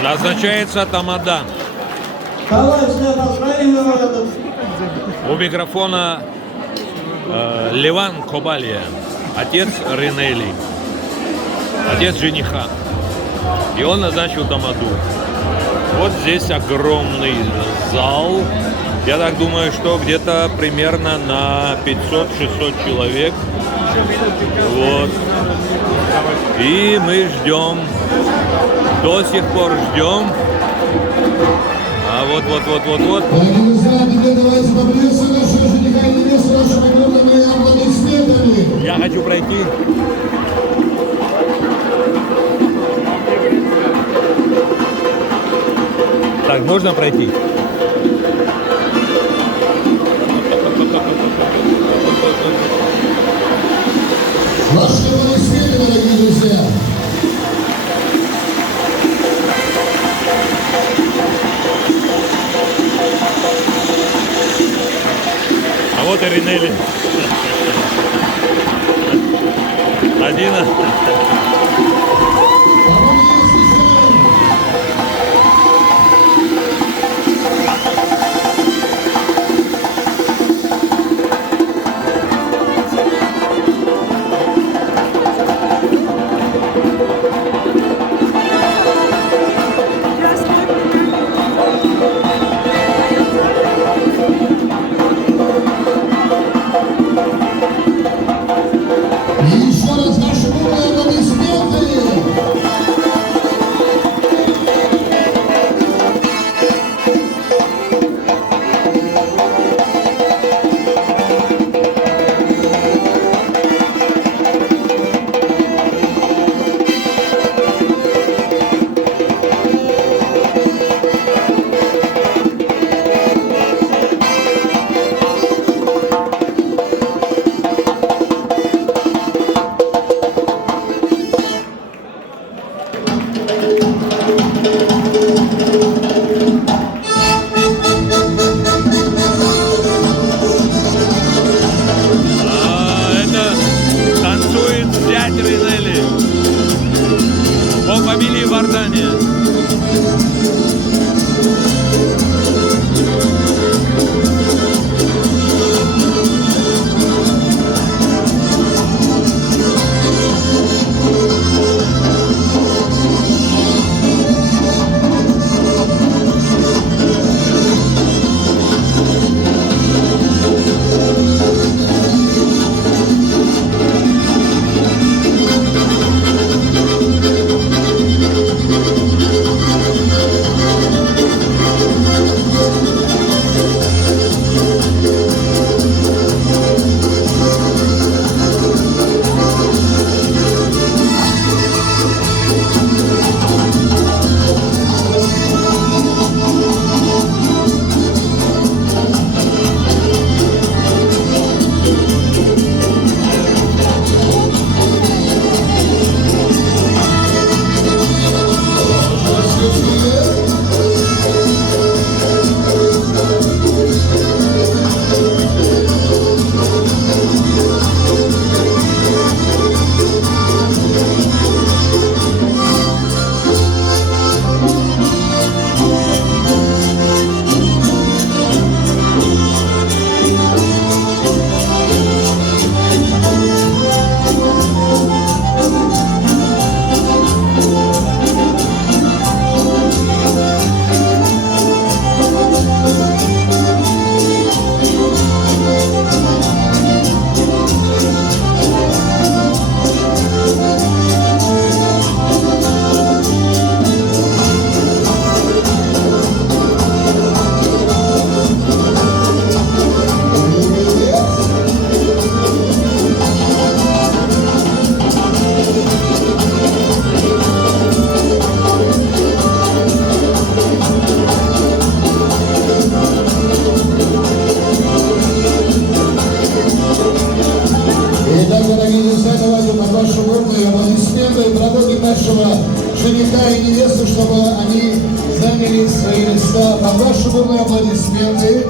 Назначается тамада. У микрофона Леван Кобалья, отец Ринели, отец жениха. И он назначил тамаду. Вот здесь огромный зал. Я так думаю, что где-то примерно на 500-600 человек. Вот. И мы ждем. До сих пор ждем. А вот. Дорогие друзья, теперь давайте поприветствуем нашего жениха и невесту вашими огромными аплодисментами. Я хочу пройти. Так, можно пройти? Ваши аплодисменты, дорогие друзья. А вот и Ринели. Адина. И еще раз наши бурные аплодисменты. Это танцует зять Ринели по фамилии Вардания. Итак, дорогие друзья, давайте под ваши бурные аплодисменты проводим нашего жениха и невесту, чтобы они заняли свои места. Под ваши бурные аплодисменты.